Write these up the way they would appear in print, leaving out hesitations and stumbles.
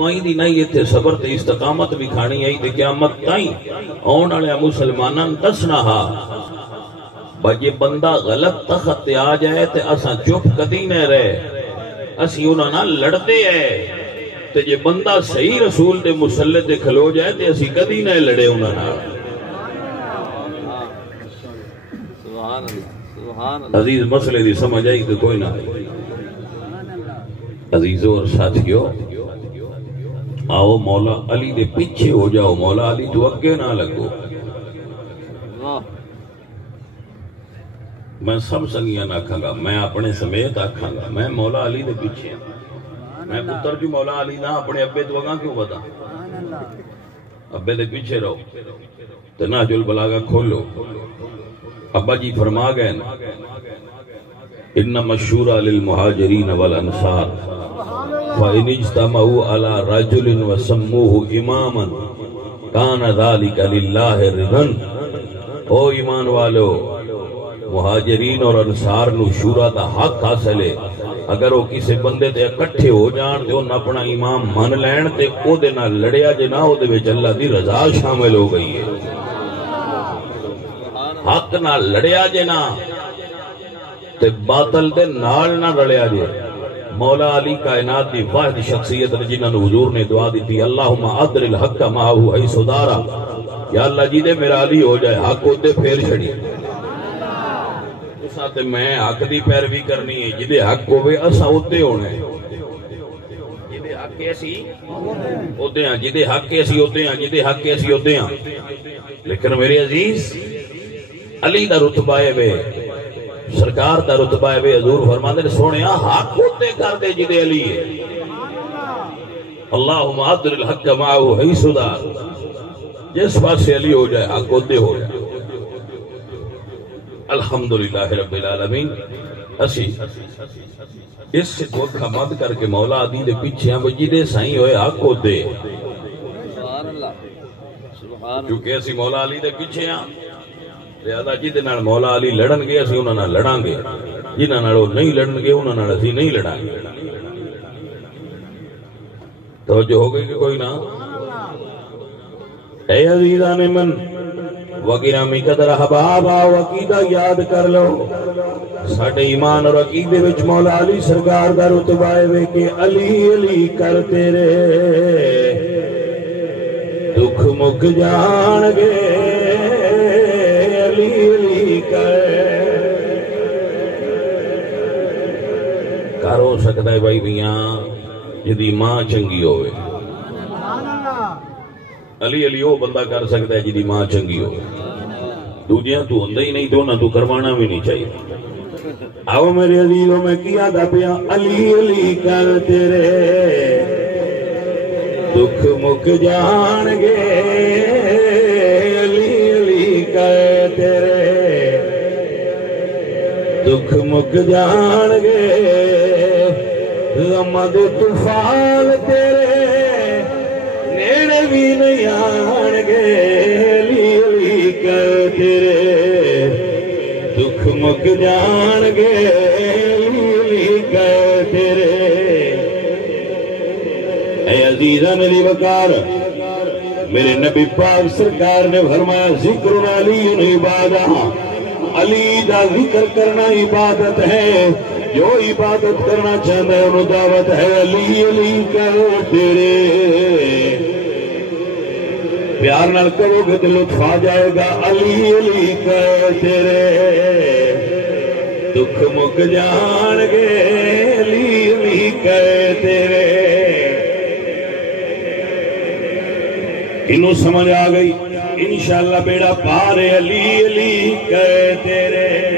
آئی دی نہیں تھے صبر تے استقامت بھی کھانی آئی تے قیامت تائیں آن والے مسلمانان دسنا ہا بجے بندہ غلط تخت تے آ جائے تے اساں چپ کدی نہ رہے اسی انہاں نال لڑتے ہیں تے جے بندہ صحیح رسول تے مسلح تے کھلو جائے تے اسی کدی نہ لڑے انہاں نال عزیز مسئلے دی سمجھ آئی تو کوئی نہ عزیزوں اور ساتھیوں آؤ مولا علی دے پیچھے ہو جاؤ مولا علی تو اگے نہ لگو میں سب سنگیاں نہ آکھاں گا میں اپنے سمیت آکھاں گا میں مولا علی دے پیچھے میں پتر جو مولا علی نہ اپنے ابے تو اگاں کیوں بتا ابے دے پیچھے رہو تناج البلاغہ کھولو ابا جی فرما گئے انما الشورى للمہاجرین والانصار فَإِنِ اجْتَمَعُوا عَلَى رَجُلٍ وَسَمُّوهُ إِمَامًا كَانَ ذَلِكَ لِلَّهِ رِضًا او ایمان والو مہاجرین اور انصار نو شورا دا حق حاصل ہے اگر وہ کسی بندے تے اکٹھے ہو جان تے انہاں اپنا امام من لین تے او دے نال لڑیا جے نہ او دے وچ اللہ دی رضا شامل ہو گئی ہے حق نال لڑیا جے نہ تے باطل دے نال نہ لڑیا جے مولا علی کائنات دی واحد شخصیت جنہاں نو حضور نے دعا دی تھی اللہم ادر الحق معہو حیث دارا یا اللہ جی دے میرا علی ہو جائے حق ہوتے پھیر چھڑی اسا تے میں حق دی پیروی کرنی ہے جدے حق ہوئے اسا ہوتے ہونے جدے حق ایسی ہوتے ہیں جدے حق ایسی ہوتے ہیں جدے حق ایسی ہوتے ہیں لیکن میرے عزیز علی دا رتبہ ہے سرکار دا رتبہ ہے حضور فرماندے نے سونیا حق ہوتے کر دے جدے علی ہے اللہم عدل الحق معہو حیث دار جس بات سے علی ہو جائے حق ہوتے ہو جائے الحمدللہ رب العالمین اسی اس سے دھوکہ مت کر کے مولا علی دے پیچھے ہم جدے سائیں ہوئے حق ہوتے کیونکہ اسی مولا علی دے پیچھے ہیں لہذا جدے نال مولا علی لڑن گے اسی انہاں نال لڑاں گے جنہاں نال نہیں لڑن گے انہاں نال اسی نہیں لڑاں گے توجہ ہو گئی کہ کوئی نہ اے عزیزان من وگرامی قدر احبابا وعقیدہ یاد کر لو ساڈے ایمان اور عقیدے وچ مولا علی سرکار دا رتبہ ہے کہ علی علی کرتے رہے دکھ مک جان گے علی علی کر ہو سکتا ہے بھائی میاں جدی ماں چنگی ہوئے علی علی وہ بندہ کر سکتا ہے جدی ماں چنگی ہوئے دوجیاں تو ہندہ ہی نہیں تو نہ تو کروانا بھی نہیں چاہیے آؤ میرے عزیزوں میں کیا دا پیا علی علی کرتے رہے دکھ مک جان گے علی علی کرتے رہے دکھ مک جان گے غمد طوفان تیرے نیڑے بھی نہیں آن گے علی علی کرتے رہے دکھ مک جان گے علی علی کرتے رہے اے عزیزان علی وقار میرے نبی پاک سرکار نے فرمایا ذکر علی عبادہ علی دا ذکر کرنا عبادت ہے جو عبادت کرنا چاہتا ہے انہوں دعوت ہے علی علی کرتے رہے پیار نال کرو گے تو لطف آ جائے گا علی علی کرتے رہے دکھ مک جان گے علی علی کرتے رہے انہوں سمجھ آ گئی انشاءاللہ بیڑا پارے علی علی کرتے رہے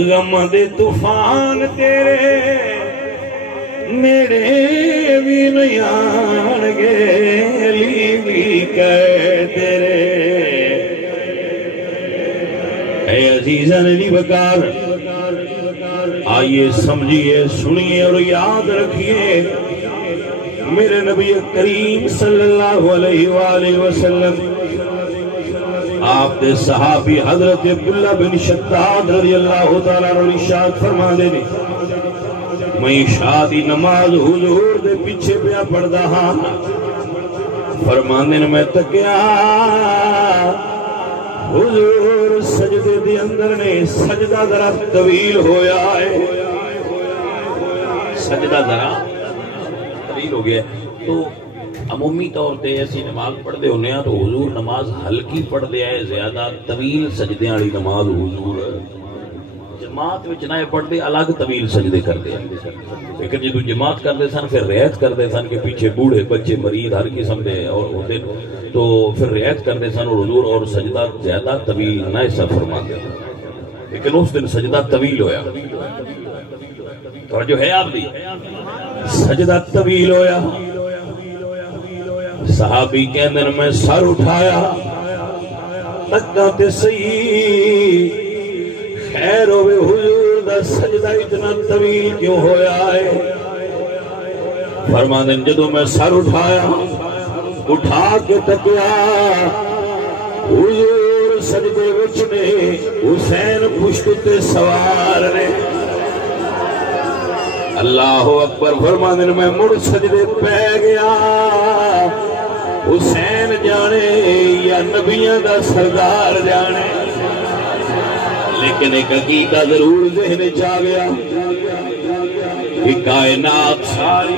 غم دے طوفان تیرے میرے بھی نہیں آن گے علی علی کرتے رہے اے عزیزان علی وقار آئیے سمجھئے سنیے اور یاد رکھیے میرے نبی کریم صلی اللہ علیہ وآلہ وسلم آپ دے صحابی حضرت عبداللہ بن شداد رضی اللہ تعالیٰ عنہ ارشاد فرما دے میں شادی نماز حضور دے پیچھے پیا پڑھدا ہاں فرماندے نے میں تکیا حضور سجدے دے اندر نے سجدہ ذرا طویل ہویا ہے سجدہ ذرا طویل ہو گیا تو عمومی طور تے ایسی نماز پڑھتے ہونے ہیں تو حضور نماز ہلکی پڑھتے ہیں زیادہ طویل سجدے والی نماز حضور جماعت وچ نہ پڑھتے الگ طویل سجدے کرتے ہیں لیکن جدو جماعت کرتے سن پھر رعایت کرتے سن کہ پیچھے بوڑھے بچے مریض ہر قسم دے اور ہوتے تو پھر رعایت کرتے سن اور حضور اور سجدہ زیادہ طویل نہ ایسا فرماتے لیکن اس دن سجدہ طویل ہویا توجہ ہے آپ دی سجدہ طویل ہویا صحابی کہندے نے میں سر اٹھایا تکا تے صحیح خیر ہوئے حضور دا سجدہ اتنا طویل کیوں ہویا ہے فرماندے جدو میں سر اٹھایا اٹھا کے تکیا حضور سجدے وچ نے حسین پشت تے سوار نے اللہ اکبر فرماندے میں مڑ سجدے پہ گیا حسین جانے یا نبیوں دا سردار جانے لیکن ایک عقیدہ ضرور ذہن چاہ گیا کہ کائنات ساری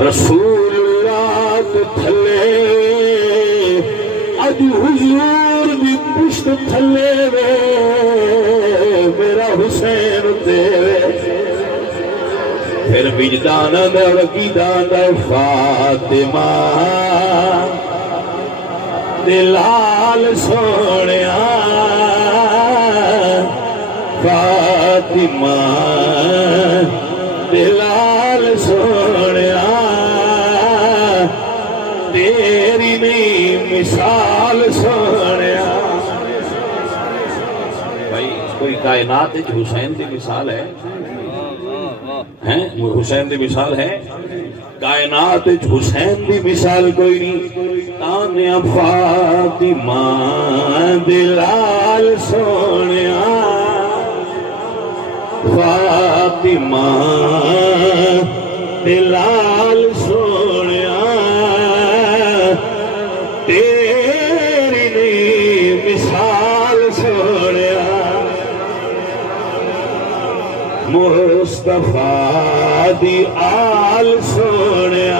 رسول اللہ کے تھلے اج حضور بھی پشت تھلے وے میرا حسین دے پھر وجدان دا عقیدہ دا فاطمہ دلال سونیا فاطمہ دلال سونیا تیری نہیں مثال سونیا بھائی کوئی کائنات حسین کی مثال ہے حسین دی مثال ہے کائنات حسین دی مثال کوئی نہیں تانیا فاطمہ دلال سونیا فاطمہ دلال سونیا تیری نہیں مثال سونیا مصطفیٰ دی آل سونیا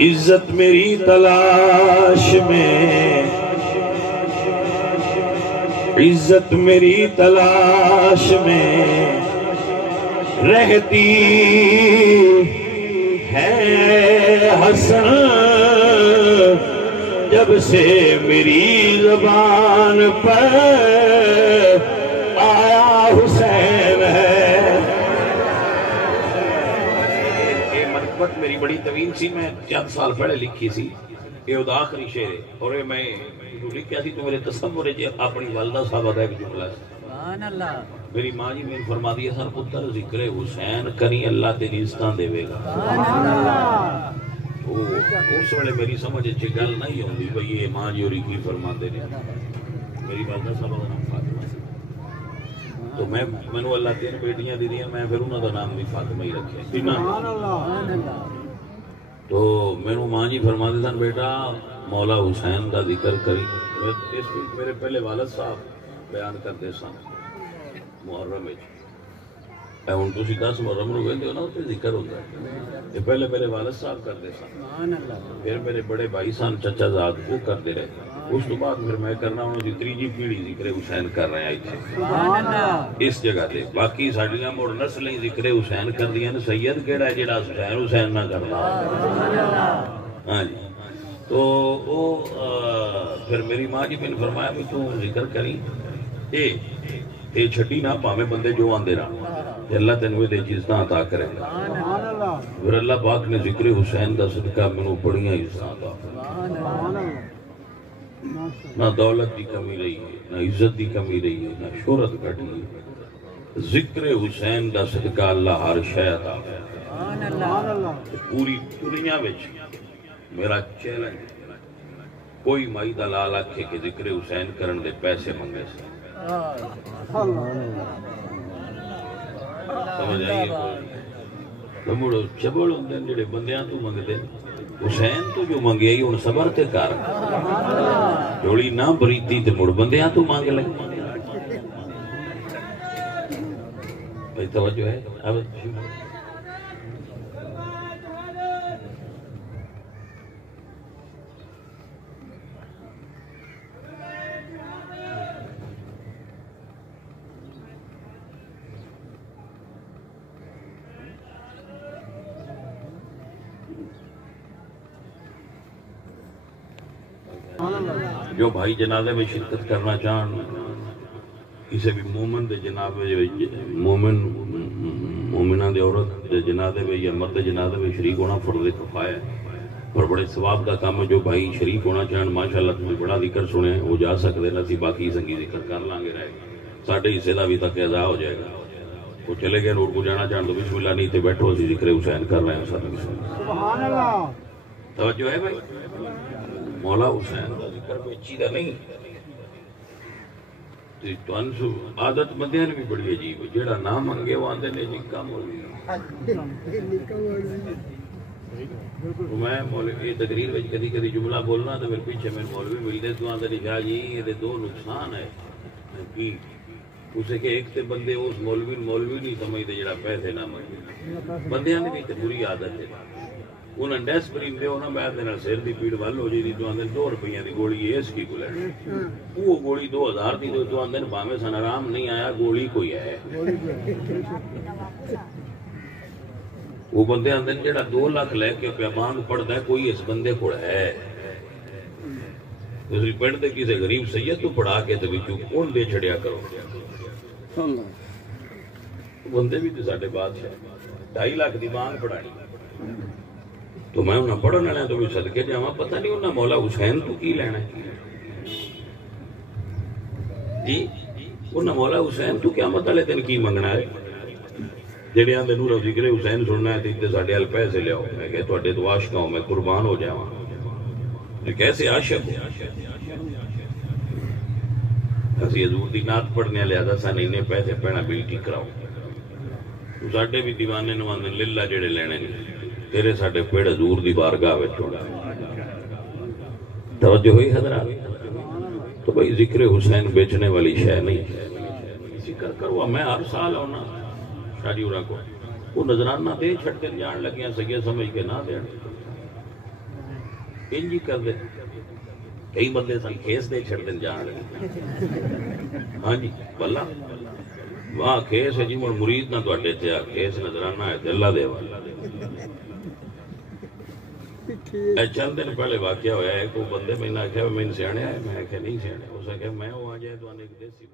عزت میری تلاش میں عزت میری تلاش میں رہتی ہے حسن جب سے میری زبان پر آیا حسین ہے یہ منقبت میری بڑی طویل سی میں چند سال پہلے لکھی سی یہ ادا آخری شعر ہے اور یہ میں لکھیا سی تو میرے تصور ہے اپنی والدہ صاحبہ کا ایک جملہ ہے میری ماں جی میں فرما دیا سر پتر ذکر حسین کری اللہ تیری عزتاں دے گا اس ویلے میری سمجھ گل نہیں ہوندی بھئی یہ ماں جی ہوری کی فرماندے نے میری والدہ صاحبہ کا نام فاطمہ سی تو مینوں اللہ تین بیٹیاں دی دیاں میں پھر انہاں دا نام بھی فاطمہ ہی رکھیا سبحان اللہ تو مینوں ماں جی فرماندے سن بیٹا مولا حسین دا ذکر کری اس میرے پہلے والد صاحب بیان کرتے سن محرم وچ ہوں تھی 10 محرم نو کہتے ہو نا اتنے ذکر ہوتا ہے یہ پہلے میرے والد صاحب کرتے سن پھر میرے بڑے بھائی سن چچا زاد وہ کرتے رہے اس تو بعد پھر میں کرنا انہوں کی تیجی پیڑھی ذکر حسین کر رہے ہیں اس جگہ تے باقی ساڈیاں مڑ نسلیں ذکر حسین کر دیا سید کیڑا ہے جڑا حسین حسین نہ کرنا ہاں جی تو وہ پھر میری ماں جی میں نے فرمایا بھی تو ذکر کری اے چھٹی نہ پاویں بندے جو آندے رہا اللہ تینوں دے چیزاں عطا کرے گا پھر اللہ پاک نے ذکر حسین دا صدقہ مینوں بڑیاں عزتاں عطا نہ دولت دی کمی رہی ہے نہ عزت دی کمی رہی ہے نہ شہرت گھٹی ہے ذکر حسین دا صدقہ اللہ ہر شے عطا پوری دنیا وچ میرا چیلنج کوئی مائی دا لال آکھے کہ ذکر حسین کرن دے پیسے منگے سے سمجھ آئی تمڑ چبڑ ہوندے جڑے بندیاں تو منگدے حسین تو جو منگیائی ہن صبر تے کر جوڑی نہ بریتی تے مڑ بندیاں تو مانگ لے بھائی توجہ ہے اب جو بھائی جنازے میں شرکت کرنا چاہن کسی بھی مومن دے جنازے مومنہ دے عورت دے جنازے میں یا مرد جنازے میں شریک ہونا فرض کفایہ ہے اور بڑے ثواب کا کام ہے جو بھائی شریک ہونا چاہن ماشاءاللہ تمہیں بڑا ذکر سنے وہ جا سکتے نہ تھی باقی سنگی ذکر کر لیں گے رہے گا ساڑھے حصے دا بھی تک ادا ہو جائے گا وہ چلے گئے روڈ کو جانا چاہن تو بسم اللہ نہیں تھے بیٹھو اسی ذکر حسین کر رہے ہیں سبحان اللہ توجہ ہے بھائی مولا حسین دا ذکر کوئی چیزہ نہیں تو انسو عادت مندیاں بھی بڑی عجیب ہے جیڑا نام منگے وہ آندے نے نکا مولوی میں مولوی تقریر وچ کدی کدی جملہ بولنا تو پھر پیچھے میں مولوی ملتے تو آندے نے کہا جی یہ دو نقصان ہے کہ اسے کہ ایک تے بندے اس مولوی نہیں سمجھتے جیڑا پیسے نہ منگے بندیاں نے بھی تے بری عادت ہے انہاں ڈیسپرین دے ہونا میں دینا سیر دی پیڑ وال ہو جی دی تو آندھے 2 روپیہ دی گوڑی اس کی کو لے وہ گوڑی 2000 دی تو آندھے بامے سن آرام نہیں آیا گوڑی کوئی ہے وہ بندے آندھے جڑا 2 لاکھ لے کے پیمان پڑھتا ہے کوئی اس بندے کو ہے دوسری پڑھ دے کسی غریب سید تو پڑھا کے تو بھی کون دے چھڑیا کرو بندے بھی تو ساڑھے بات ہے 2.5 لاکھ دی مانگ پڑھائی تو میں انہاں پڑھنے لیں تو بھی صدقے جاواں پتہ نہیں انہاں مولا حسین تو کی لینا ہے جی انہاں مولا حسین تو کیا مطلع تین کی منگنا ہے جڑے آندے نور ذکر حسین سننا ہے تو ساڑھے حال پیسے لے آؤ میں کہ تواڈے تو عاشق ہوں میں قربان ہو جاواں میں کیسے عاشق ہوں اسی حضور دی نعت پڑھنے لہذا سن انہیں پیسے پینا بل ٹھیک کراؤ ساڈے بھی دیوانے نوانے للہ جڑے لینے تیرے ساڈے پیڑ حضور دی بارگاہ وچ ہونا توجہ ہوئی حضرات تو بھئی ذکر حسین بیچنے والی شے نہیں ذکر کرو میں ہر سال ہونا شادی ہورا کو وہ نظرانہ دے چھٹ کے جان لگیاں سگے سمجھ کے نہ دین انجی کر دے کئی بندے سن کھیس دے چھٹ دے جان لگی ہاں جی واللہ وہاں کھیس ہے جی مر مرید نہ تو اڈے تھے کھیس نظرانہ ہے اللہ دے والا چند دن پہلے واقعہ ہوا ہے کوئی بندے میں نہ آخیا میں سیانے آئے میں آخیا نہیں سیانے ہو سکے میں وہ آ جائے تو آنے ایک دیسی